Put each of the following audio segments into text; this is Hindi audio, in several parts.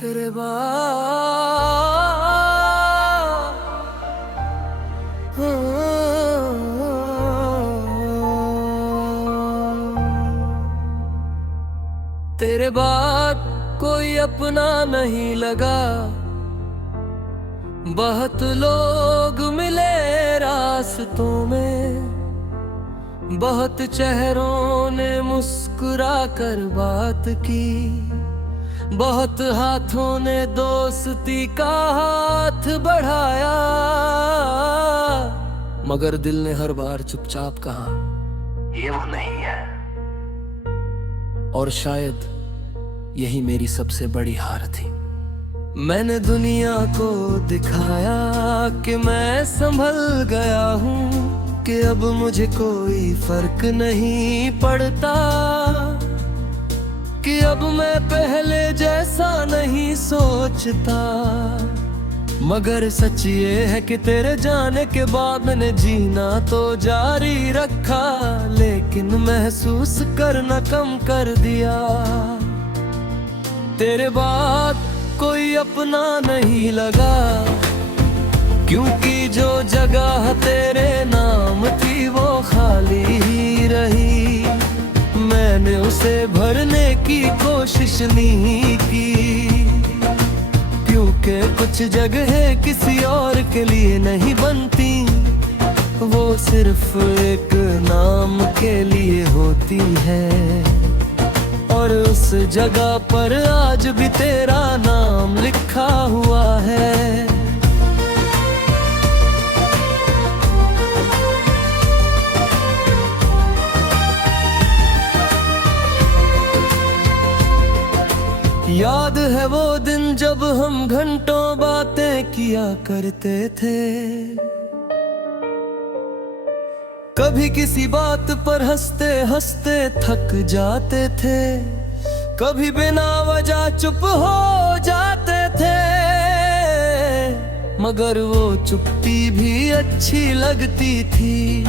तेरे बाद तेरे बाद कोई अपना नहीं लगा। बहुत लोग मिले रास्तों में, बहुत चेहरों ने मुस्कुरा कर बात की, बहुत हाथों ने दोस्ती का हाथ बढ़ाया, मगर दिल ने हर बार चुपचाप कहा ये वो नहीं है। और शायद यही मेरी सबसे बड़ी हार थी। मैंने दुनिया को दिखाया कि मैं संभल गया हूँ, कि अब मुझे कोई फर्क नहीं पड़ता, कि अब मैं पहले जैसा नहीं सोचता। मगर सच ये है कि तेरे जाने के बाद मैंने जीना तो जारी रखा, लेकिन महसूस करना कम कर दिया। तेरे बाद कोई अपना नहीं लगा, क्योंकि जो जगह तेरे नाम थी वो खाली ही रही। मैंने उसे भरने की कोशिश नहीं की, क्योंकि कुछ जगह किसी और के लिए नहीं बनती, वो सिर्फ एक नाम के लिए होती है। और उस जगह पर आज भी तेरा नाम लिखा हुआ है। याद है वो दिन जब हम घंटों बातें किया करते थे, कभी किसी बात पर हंसते हंसते थक जाते थे, कभी बिना वजह चुप हो जाते थे। मगर वो चुप्पी भी अच्छी लगती थी,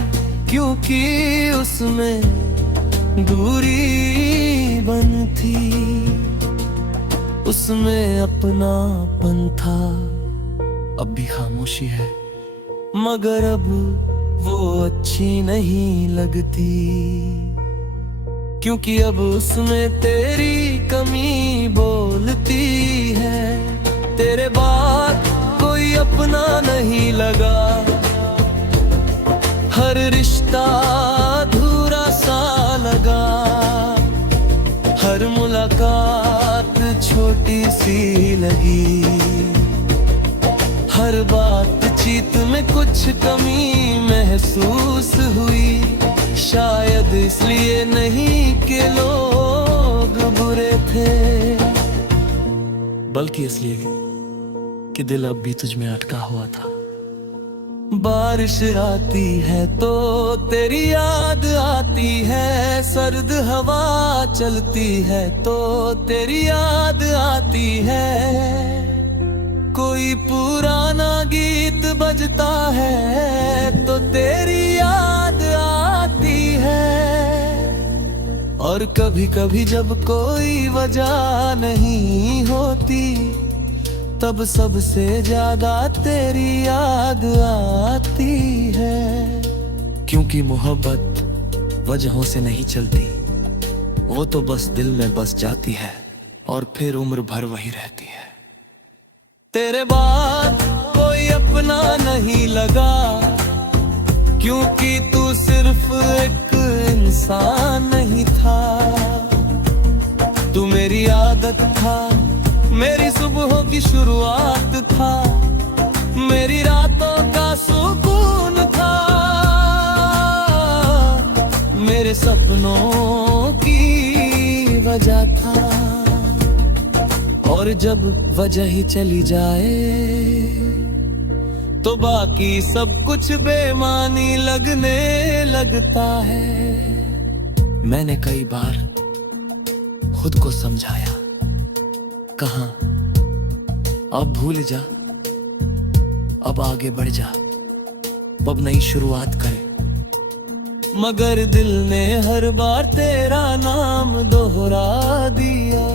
क्योंकि उसमें दूरी बन थी, उसमें अपनापन था। अब भी खामोशी है, मगर अब वो अच्छी नहीं लगती, क्योंकि अब उसमें तेरी कमी बोलती है। तेरे बाद कोई अपना नहीं लगा, हर रिश्ता अधूरा सा लगा, हर मुलाकात छोटी सी लगी, हर बातचीत में कुछ कमी महसूस हुई। शायद इसलिए नहीं कि लोग बुरे थे, बल्कि इसलिए कि दिल अब भी तुझ में अटका हुआ था। बारिश आती है तो तेरी याद आती है, सर्द हवा चलती है तो तेरी याद आती है, कोई पुराना गीत बजता है तो तेरी याद आती है। और कभी कभी जब कोई वजह नहीं होती, तब सबसे ज्यादा तेरी याद आती है, क्योंकि मोहब्बत वजहों से नहीं चलती, वो तो बस दिल में बस जाती है और फिर उम्र भर वही रहती है। तेरे बाद कोई अपना नहीं लगा, क्योंकि तू सिर्फ एक इंसान नहीं था। तू मेरी आदत था, मेरी सुबहों की शुरुआत था, मेरी रातों का सुकून था, मेरे सपनों की वजह था। और जब वजह ही चली जाए तो बाकी सब कुछ बेमानी लगने लगता है। मैंने कई बार खुद को समझाया, कहा अब भूल जा, अब आगे बढ़ जा, अब नई शुरुआत करे। मगर दिल ने हर बार तेरा नाम दोहरा दिया,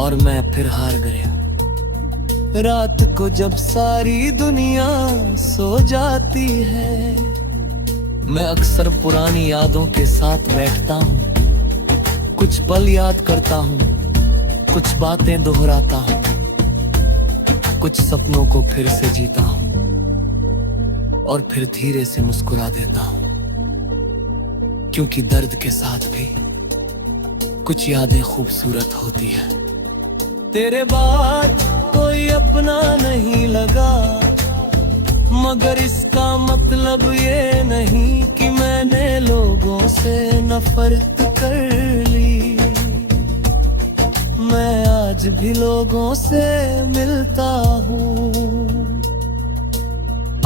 और मैं फिर हार गया। रात को जब सारी दुनिया सो जाती है, मैं अक्सर पुरानी यादों के साथ बैठता हूँ। कुछ पल याद करता हूँ, कुछ बातें दोहराता हूँ, कुछ सपनों को फिर से जीता हूँ और फिर धीरे से मुस्कुरा देता हूँ। क्योंकि दर्द के साथ भी कुछ यादें खूबसूरत होती है। तेरे बाद कोई अपना नहीं लगा, मगर इसका मतलब ये नहीं कि मैंने लोगों से नफरत कर ली। मैं आज भी लोगों से मिलता हूँ,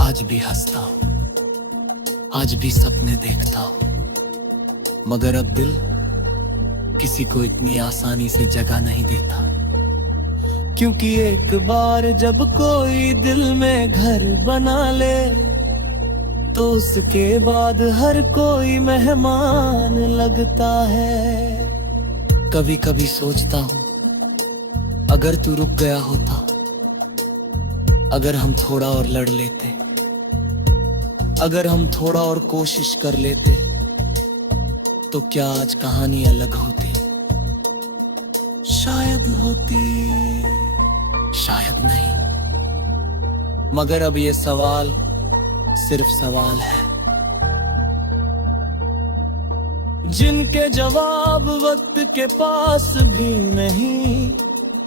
आज भी हंसता हूँ, आज भी सपने देखता हूँ, मगर अब दिल किसी को इतनी आसानी से जगह नहीं देता। क्योंकि एक बार जब कोई दिल में घर बना ले, तो उसके बाद हर कोई मेहमान लगता है। कभी कभी सोचता हूँ, अगर तू रुक गया होता, अगर हम थोड़ा और लड़ लेते, अगर हम थोड़ा और कोशिश कर लेते, तो क्या आज कहानी अलग होती? शायद होती, शायद नहीं। मगर अब ये सवाल सिर्फ सवाल है, जिनके जवाब वक्त के पास भी नहीं।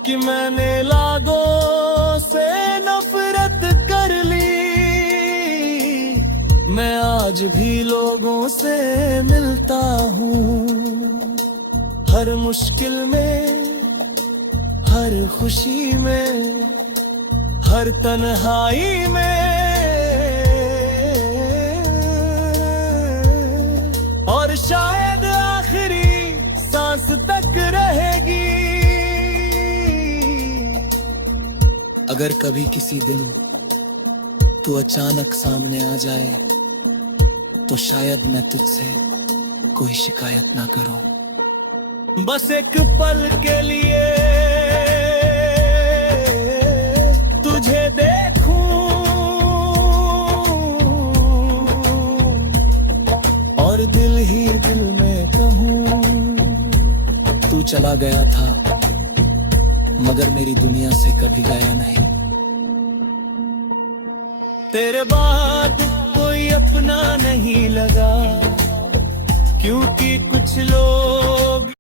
कि मैंने लागों से नफरत कर ली, मैं आज भी लोगों से मिलता हूँ। हर मुश्किल में, हर खुशी में, हर तन्हाई में, और शायद आखिरी सांस तक रहेगी। अगर कभी किसी दिन तू अचानक सामने आ जाए, तो शायद मैं तुझसे कोई शिकायत ना करूं। बस एक पल के लिए तुझे देखूं और दिल ही दिल में कहूं, तू चला गया था मगर मेरी दुनिया से कभी गया नहीं। तेरे बाद कोई अपना नहीं लगा, क्योंकि कुछ लोग